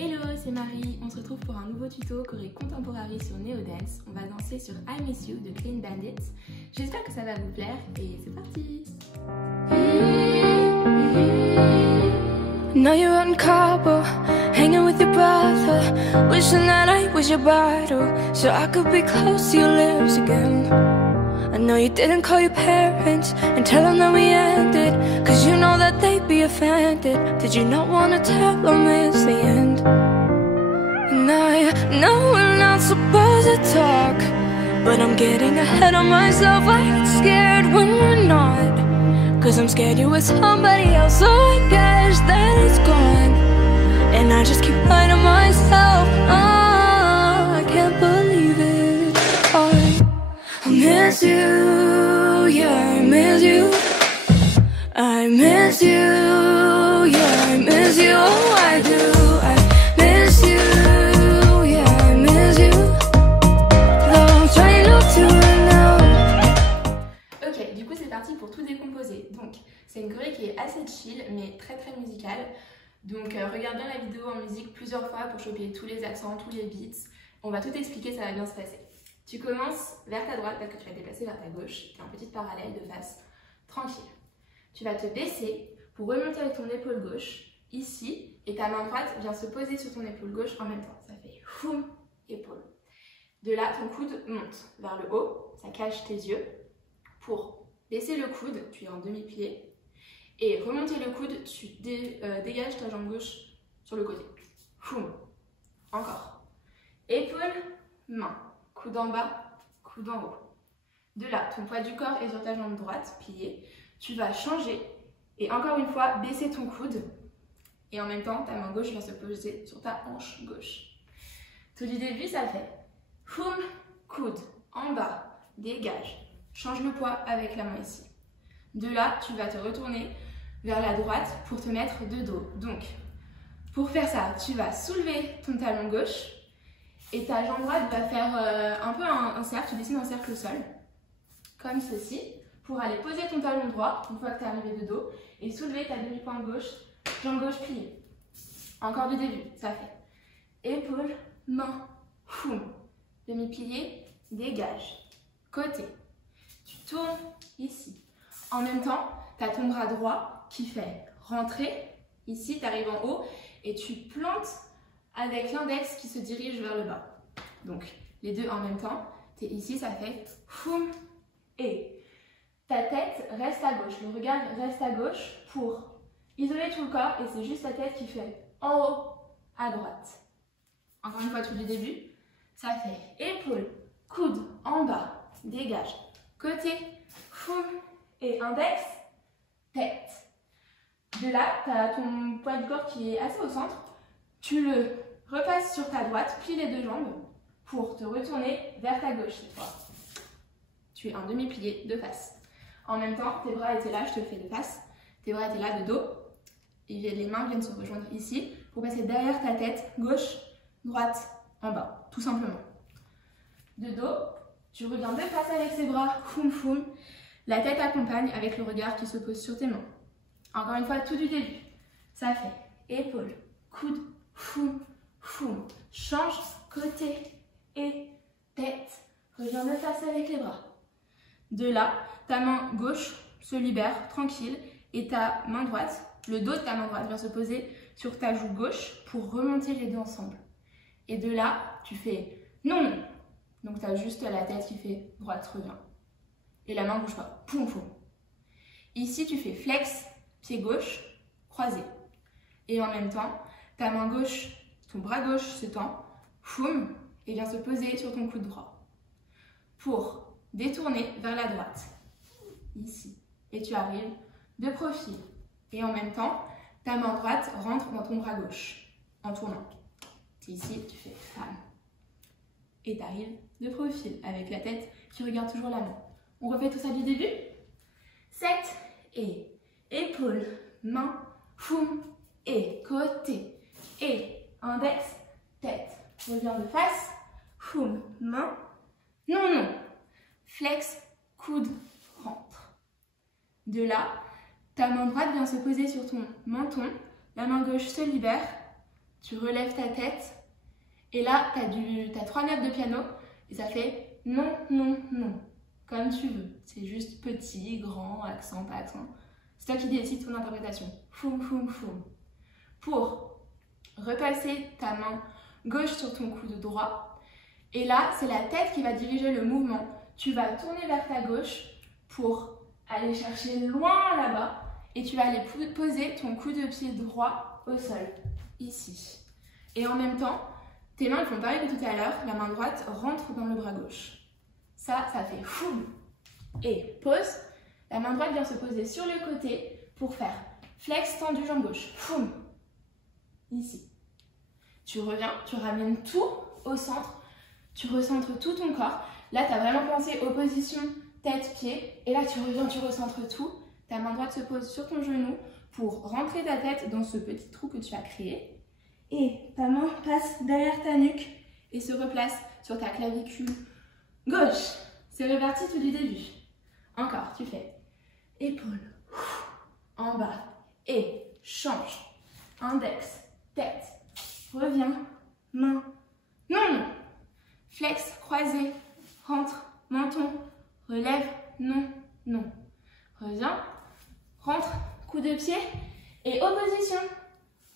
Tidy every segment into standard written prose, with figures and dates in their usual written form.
Hello, c'est Marie, on se retrouve pour un nouveau tuto choré contemporary sur Neodance. On va danser sur I Miss You de Clean Bandit. J'espère que ça va vous plaire et c'est parti. Now you're out in Cabo, hanging with your brother, wishing that I was your bottle, so I could be close to your lips again. I know you didn't call your parents and tell them that we ended, cause you know that they'd be offended. Did you not wanna tell them it's the end? And I know we're not supposed to talk, but I'm getting ahead of myself. I get scared when we're not, cause I'm scared you're with somebody else. So I guess that it's gone, and I just keep lying to myself. I can't believe it. I miss you, yeah, I miss you. I miss you, yeah, I miss you. Oh, I do. I miss you, yeah, I miss you. Though I'm trying not to right now. Ok, du coup c'est parti pour tout décomposer. Donc c'est une choré qui est assez chill mais très musicale. Donc regarde bien la vidéo en musique plusieurs fois pour choper tous les accents, tous les beats. On va tout expliquer, ça va bien se passer. Tu commences vers ta droite parce que tu vas te déplacer vers ta gauche. Tu as un petit parallèle de face, tranquille. Tu vas te baisser pour remonter avec ton épaule gauche, ici, et ta main droite vient se poser sur ton épaule gauche en même temps. Ça fait foum, épaule. De là, ton coude monte vers le haut, ça cache tes yeux. Pour baisser le coude, tu es en demi-plié. Et remonter le coude, tu dégages ta jambe gauche sur le côté. Foum. Encore. Épaule, main. Coude en bas, coude en haut. De là, ton poids du corps est sur ta jambe droite, pliée. Tu vas changer et encore une fois, baisser ton coude. Et en même temps, ta main gauche va se poser sur ta hanche gauche. Tout du début, ça fait foum, coude, en bas, dégage. Change le poids avec la main ici. De là, tu vas te retourner vers la droite pour te mettre de dos. Donc, pour faire ça, tu vas soulever ton talon gauche. Et ta jambe droite va faire un peu un cercle, tu dessines un cercle au sol, comme ceci, pour aller poser ton talon droit, une fois que tu es arrivé de dos, et soulever ta demi-pointe gauche, jambe gauche pliée. Encore du début, ça fait épaule, main, foum, demi-plié, dégage, côté. Tu tournes ici. En même temps, tu as ton bras droit qui fait rentrer, ici, tu arrives en haut, et tu plantes avec l'index qui se dirige vers le bas. Donc, les deux en même temps. Tu es ici, ça fait foum et ta tête reste à gauche. Le regard reste à gauche pour isoler tout le corps et c'est juste ta tête qui fait en haut à droite. Encore une fois, tout du début. Ça fait épaule, coude en bas, dégage, côté, foum et index, tête. De là, tu as ton poids du corps qui est assez au centre. Tu le repasses sur ta droite, plie les deux jambes pour te retourner vers ta gauche cette fois. Tu es en demi-plié de face. En même temps, tes bras étaient là, je te le fais de face. Tes bras étaient là de dos. Et les mains viennent se rejoindre ici pour passer derrière ta tête, gauche, droite, en bas, tout simplement. De dos, tu reviens de face avec ses bras, foum foum. La tête accompagne avec le regard qui se pose sur tes mains. Encore une fois, tout du début. Ça fait épaule, coude, foum, foum. Change, côté et tête. Reviens de face avec les bras. De là, ta main gauche se libère, tranquille, et ta main droite, le dos de ta main droite vient se poser sur ta joue gauche pour remonter les deux ensemble. Et de là, tu fais non. Donc tu as juste la tête qui fait droite, revient. Et la main bouge pas. Poum, poum. Ici, tu fais flex, pied gauche, croisé. Et en même temps, ta main gauche, ton bras gauche se tend, foum, et vient se poser sur ton coude droit. Pour détourner vers la droite, ici. Et tu arrives de profil. Et en même temps, ta main droite rentre dans ton bras gauche, en tournant. Ici, tu fais femme. Et tu arrives de profil, avec la tête qui regarde toujours la main. On refait tout ça du début. 7 et épaule, main, foum, et côté. Et index, tête. Reviens de face, foum, main, non. Flex, coude, rentre. De là, ta main droite vient se poser sur ton menton, la main gauche se libère, tu relèves ta tête et là, tu as 3 notes de piano et ça fait non, non, non, comme tu veux. C'est juste petit, grand, accent, pas accent. C'est toi qui décides ton interprétation. Foum, foum, foum. Pour repasser ta main gauche sur ton coude droit et là, c'est la tête qui va diriger le mouvement. Tu vas tourner vers ta gauche pour aller chercher loin là-bas et tu vas aller poser ton coup de pied droit au sol, ici. Et en même temps, tes mains font pareil que tout à l'heure, la main droite rentre dans le bras gauche. Ça fait foum. Et pause, la main droite vient se poser sur le côté pour faire flex tendu jambe gauche, foum, ici. Tu reviens, tu ramènes tout au centre, tu recentres tout ton corps. Là, tu as vraiment pensé opposition tête-pied. Et là, tu reviens, tu recentres tout. Ta main droite se pose sur ton genou pour rentrer ta tête dans ce petit trou que tu as créé. Et ta main passe derrière ta nuque et se replace sur ta clavicule gauche. C'est reparti tout du début. Encore, tu fais épaule, en bas, et change. Index, tête, reviens, main, non, non. Flex, croisé, rentre, menton, relève, non, non. Reviens, rentre, coup de pied et opposition.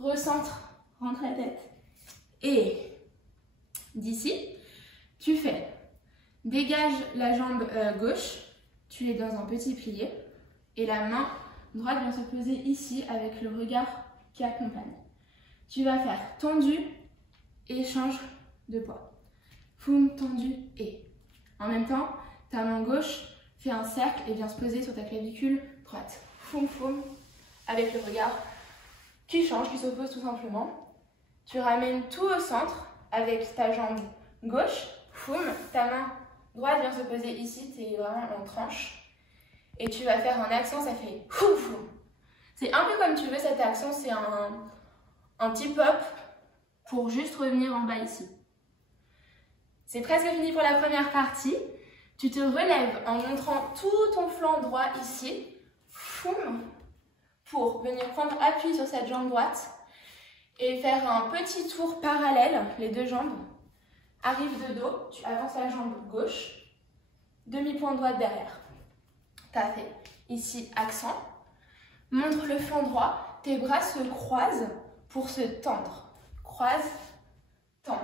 Recentre, rentre la tête. Et d'ici, tu fais dégage la jambe gauche, tu es dans un petit plié et la main droite vient se poser ici avec le regard qui accompagne. Tu vas faire tendu et change de poids. Foum, tendu et. En même temps, ta main gauche fait un cercle et vient se poser sur ta clavicule droite. Foum, foum, avec le regard qui change, qui s'oppose tout simplement. Tu ramènes tout au centre avec ta jambe gauche. Foum, ta main droite vient se poser ici, tu es vraiment en tranche. Et tu vas faire un accent, ça fait foum, foum. C'est un peu comme tu veux cet accent, c'est un petit pop pour juste revenir en bas ici. C'est presque fini pour la première partie. Tu te relèves en montrant tout ton flanc droit ici. Foum, pour venir prendre appui sur cette jambe droite et faire un petit tour parallèle, les deux jambes. Arrive de dos, tu avances la jambe gauche, demi-pointe droite derrière. Tu as fait ici accent. Montre le flanc droit, tes bras se croisent pour se tendre. Croise, tend.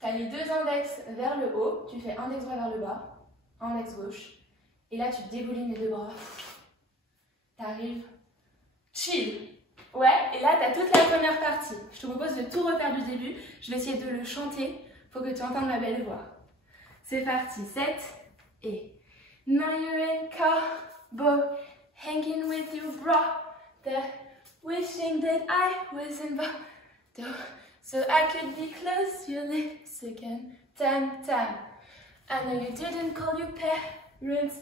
Tu as les deux index vers le haut, tu fais index droit vers le bas, index gauche. Et là, tu déboulines les deux bras. Tu arrives, chill. Ouais, et là, tu as toute la première partie. Je te propose de tout refaire du début. Je vais essayer de le chanter pour que tu entendes ma belle voix. C'est parti, 7 et... Now you're in Cabo, hanging with your brother, wishing that I was involved, so I could be close to your lips again. Tam, tam. I know you didn't call your parents,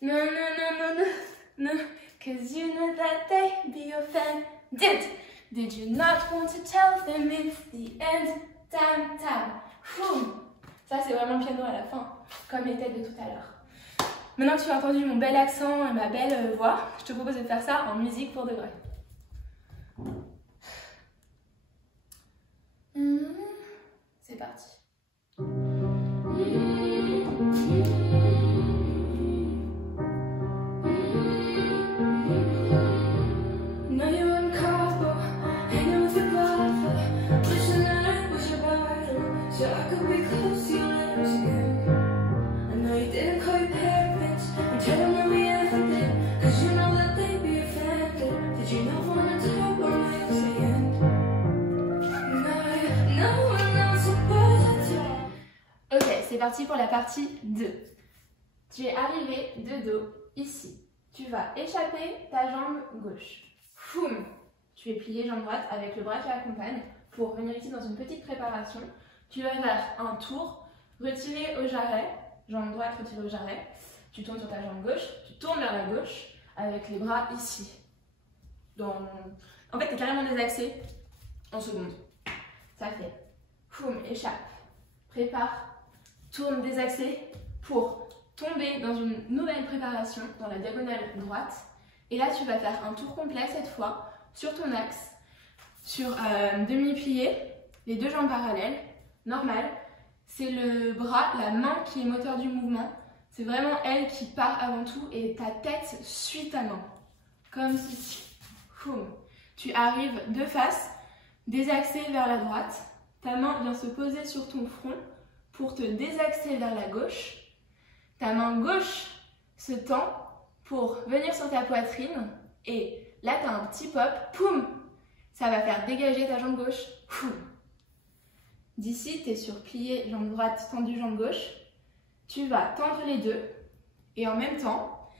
no, no, no, no, no, no, cause you know that they'd be offended. Did you not want to tell them it's the end? Tam, tam. Boum. Ça, c'est vraiment le piano à la fin, comme les têtes de tout à l'heure. Maintenant que tu as entendu mon bel accent et ma belle voix, je te propose de faire ça en musique pour de vrai. C'est parti. C'est parti pour la partie 2. Tu es arrivé de dos, ici. Tu vas échapper ta jambe gauche. Foum. Tu es plié jambe droite avec le bras qui accompagne. Pour venir ici dans une petite préparation, tu vas faire un tour, retirer au jarret, jambe droite retirée au jarret. Tu tournes sur ta jambe gauche, tu tournes vers la gauche avec les bras ici. En fait, tu es carrément désaxé en seconde. Ça fait foum, échappe, prépare. Tourne désaxé pour tomber dans une nouvelle préparation dans la diagonale droite. Et là, tu vas faire un tour complet cette fois sur ton axe. sur demi-plié, les deux jambes parallèles, normal. C'est le bras, la main qui est moteur du mouvement. C'est vraiment elle qui part avant tout et ta tête suit ta main. Comme ceci. Tu arrives de face, désaxé vers la droite. Ta main vient se poser sur ton front pour te désaxer vers la gauche. Ta main gauche se tend pour venir sur ta poitrine. Et là, tu as un petit pop. Poum! Ça va faire dégager ta jambe gauche. D'ici, tu es sur plié, jambe droite, tendue, jambe gauche. Tu vas tendre les deux. Et en même temps,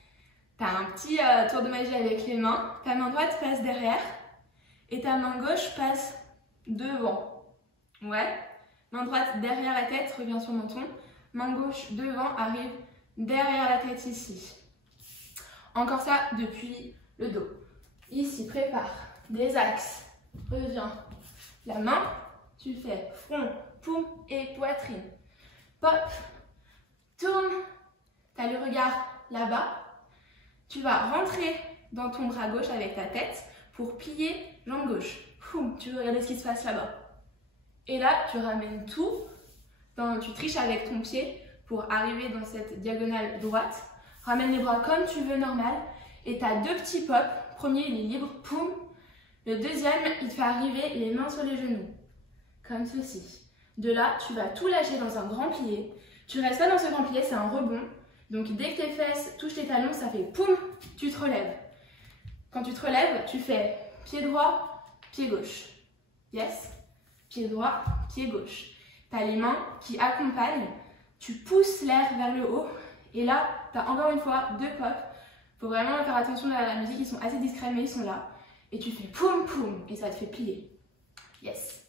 tu as un petit tour de magie avec les mains. Ta main droite passe derrière. Et ta main gauche passe devant. Ouais. Main droite derrière la tête, revient sur le menton. Main gauche devant, arrive derrière la tête ici. Encore ça depuis le dos. Ici, prépare. Des axes. Reviens. La main, tu fais front, poum et poitrine. Pop. Tourne. Tu as le regard là-bas. Tu vas rentrer dans ton bras gauche avec ta tête pour plier jambe gauche. Poum. Tu veux regarder ce qui se passe là-bas. Et là, tu ramènes tout. Tu triches avec ton pied pour arriver dans cette diagonale droite. Ramène les bras comme tu veux, normal. Et tu as deux petits pops. Premier, il est libre. Poum. Le deuxième, il te fait arriver les mains sur les genoux. Comme ceci. De là, tu vas tout lâcher dans un grand plié. Tu restes pas dans ce grand plié, c'est un rebond. Donc dès que tes fesses touchent tes talons, ça fait poum, tu te relèves. Quand tu te relèves, tu fais pied droit, pied gauche. Yes. Pied droit, pied gauche. Tu as les mains qui accompagnent. Tu pousses l'air vers le haut. Et là, tu as encore une fois deux pops. Il faut vraiment faire attention à la musique, ils sont assez discrets, mais ils sont là. Et tu fais poum poum, et ça te fait plier. Yes.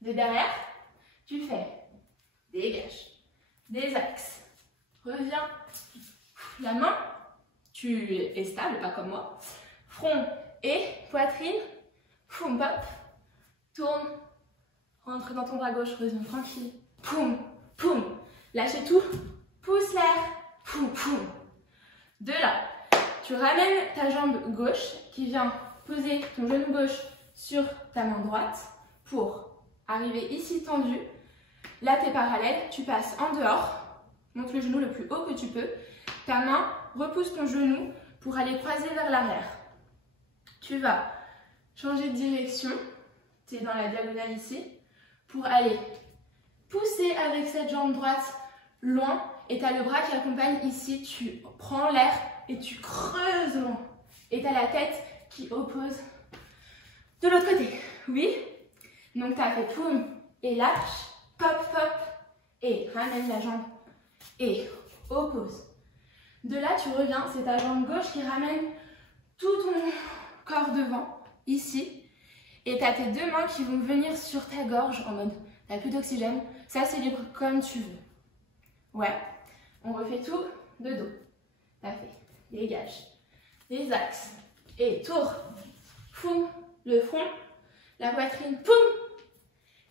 De derrière, tu fais dégage, des axes, reviens. La main, tu es stable, pas comme moi. Front et poitrine, poum pop, tourne, rentre dans ton bras gauche, reviens tranquille. Poum, poum, lâchez tout, pousse l'air, poum poum. De là, tu ramènes ta jambe gauche qui vient poser ton genou gauche sur ta main droite pour arriver ici tendu. Là, tu es parallèle, tu passes en dehors, monte le genou le plus haut que tu peux. Ta main repousse ton genou pour aller croiser vers l'arrière. Tu vas changer de direction, tu es dans la diagonale ici, pour aller pousser avec cette jambe droite loin et tu as le bras qui accompagne ici. Tu prends l'air et tu creuses loin. Et tu as la tête qui oppose de l'autre côté. Oui. Donc tu as fait poum et lâche, pop, pop, et ramène la jambe et oppose. De là, tu reviens, c'est ta jambe gauche qui ramène tout ton corps devant, ici. Et tu as tes deux mains qui vont venir sur ta gorge en mode, tu n'as plus d'oxygène. Ça, c'est libre comme tu veux. Ouais, on refait tout de dos. Tu as fait dégage, les axes, et tour, poum, le front, la poitrine, poum,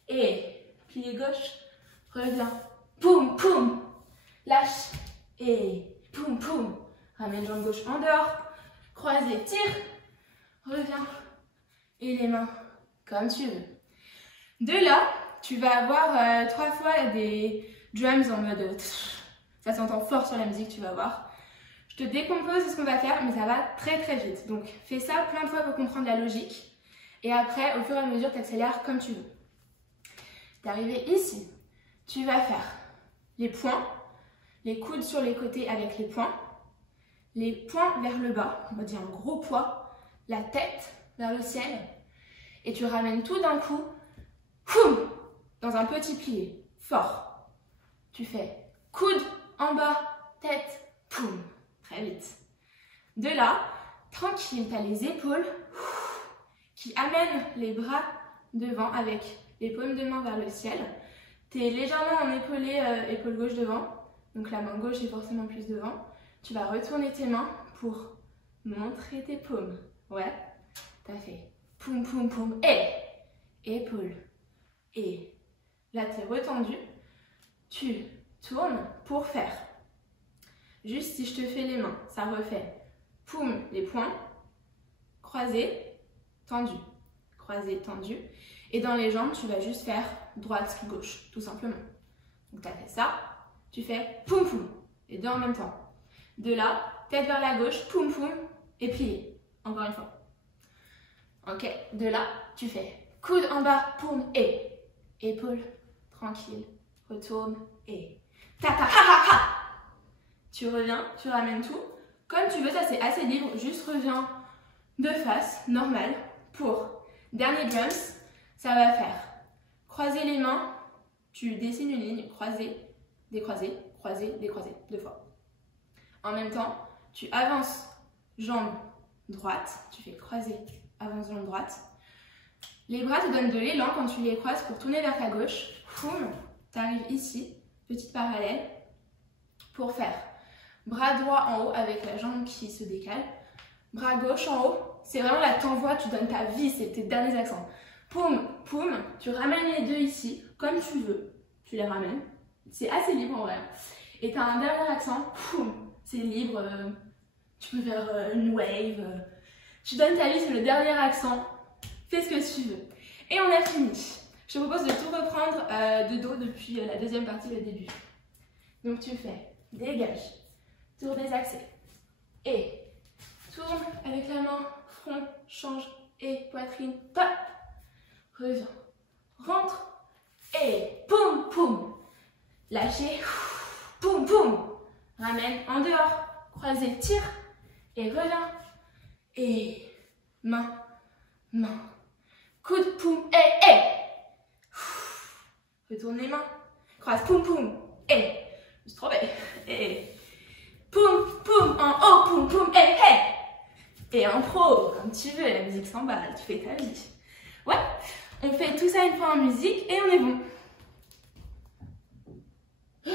et plié gauche, reviens, poum, poum, lâche, et poum, poum, ramène jambe gauche en dehors, croisé, tire, reviens, et les mains comme tu veux. De là, tu vas avoir 3 fois des drums en mode, ça s'entend fort sur la musique, tu vas voir. Je te décompose ce qu'on va faire, mais ça va très très vite. Donc fais ça plein de fois pour comprendre la logique. Et après, au fur et à mesure, tu accélères comme tu veux. Tu es arrivé ici. Tu vas faire les poings, les coudes sur les côtés avec les poings vers le bas, on va dire un gros poids, la tête vers le ciel. Et tu ramènes tout d'un coup, poum, dans un petit plié, fort. Tu fais coude en bas, tête, poum. Très vite. De là, tranquille, tu as les épaules qui amènent les bras devant avec les paumes de main vers le ciel. Tu es légèrement en épaulé, épaule gauche devant. Donc la main gauche est forcément plus devant. Tu vas retourner tes mains pour montrer tes paumes. Ouais, tu as fait poum poum poum et épaule. Et là, tu es retendu. Tu tournes pour faire. Juste si je te fais les mains, ça refait poum, les poings, croisés, tendus, croisé, tendu. Et dans les jambes, tu vas juste faire droite, gauche, tout simplement. Donc tu as fait ça, tu fais poum poum, les deux en même temps. De là, tête vers la gauche, poum poum, et plié. Encore une fois. Ok, de là, tu fais coude en bas, poum, et épaule, tranquille, retourne, et ta ta ha ha ha. Tu reviens, tu ramènes tout. Comme tu veux, ça c'est assez libre, juste reviens de face, normal, pour dernier drums, ça va faire croiser les mains, tu dessines une ligne, croiser, décroiser, croiser, décroiser, 2 fois. En même temps, tu avances jambe droite, tu fais croiser, avance jambe droite. Les bras te donnent de l'élan quand tu les croises pour tourner vers ta gauche. Boum, tu arrives ici, petite parallèle, pour faire bras droit en haut avec la jambe qui se décale. Bras gauche en haut, c'est vraiment là t'envoies, tu donnes ta vie, c'est tes derniers accents. Poum, poum, tu ramènes les deux ici, comme tu veux, tu les ramènes. C'est assez libre en vrai. Et tu as un dernier accent, poum, c'est libre, tu peux faire une wave. Tu donnes ta vie, c'est le dernier accent, fais ce que tu veux. Et on a fini. Je te propose de tout reprendre de dos depuis la deuxième partie, le début. Donc tu fais dégage, tour des accès, et tourne avec la main, front, change, et poitrine, top. Reviens, rentre, et poum, poum. Lâchez, poum, poum. Ramène en dehors, croisez, tire, et reviens. Et main, main, coude, poum, et. Retourne les mains, croise, poum, poum, et. Je suis trop belle, et. Poum, poum, en haut, poum, poum, et. Et en pro, comme tu veux, la musique s'emballe, tu fais ta vie. Ouais, on fait tout ça une fois en musique et on est bon. Oh,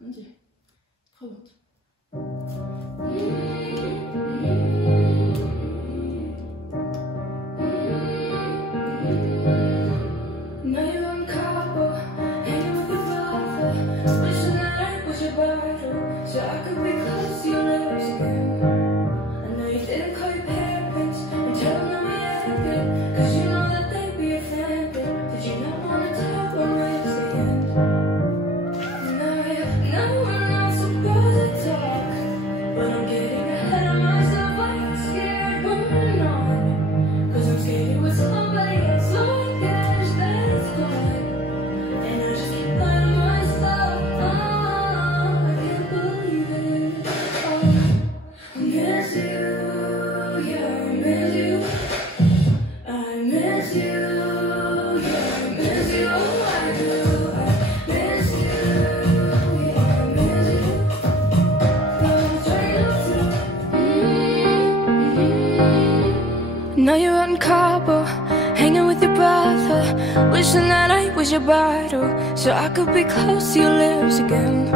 mon Dieu, trop bon. Now you're out in Cabo, hanging with your brother, wishing that I was your bridal, so I could be close to your lips again.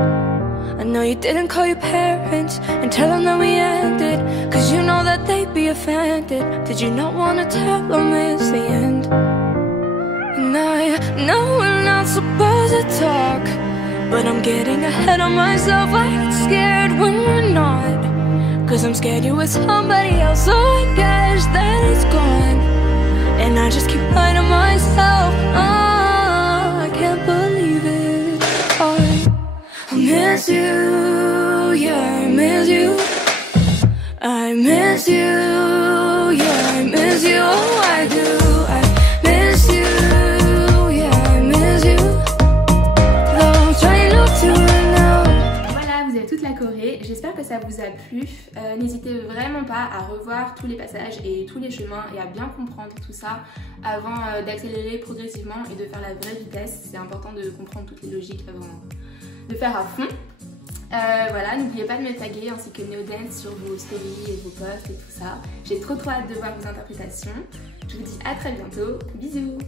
I know you didn't call your parents and tell them that we ended, cause you know that they'd be offended. Did you not want to tell them it's the end? And I know we're not supposed to talk, but I'm getting ahead of myself. I get scared when we're not, cause I'm scared you're with somebody else. So I guess that it's gone, and I just keep lying to myself. Oh, I can't believe it. I miss you, yeah, I miss you. I miss you, yeah, I miss you. Oh, I do, I miss you, yeah, I miss you. Though I'm trying not to right now. Voilà, vous avez toute la choré. J'espère que ça vous a plu. N'hésitez vraiment pas à revoir tous les passages et tous les chemins et à bien comprendre tout ça avant d'accélérer progressivement et de faire la vraie vitesse. C'est important de comprendre toutes les logiques avant de faire à fond. Voilà, n'oubliez pas de me taguer ainsi que Neodance sur vos stories et vos posts et tout ça. J'ai trop hâte de voir vos interprétations. Je vous dis à très bientôt. Bisous.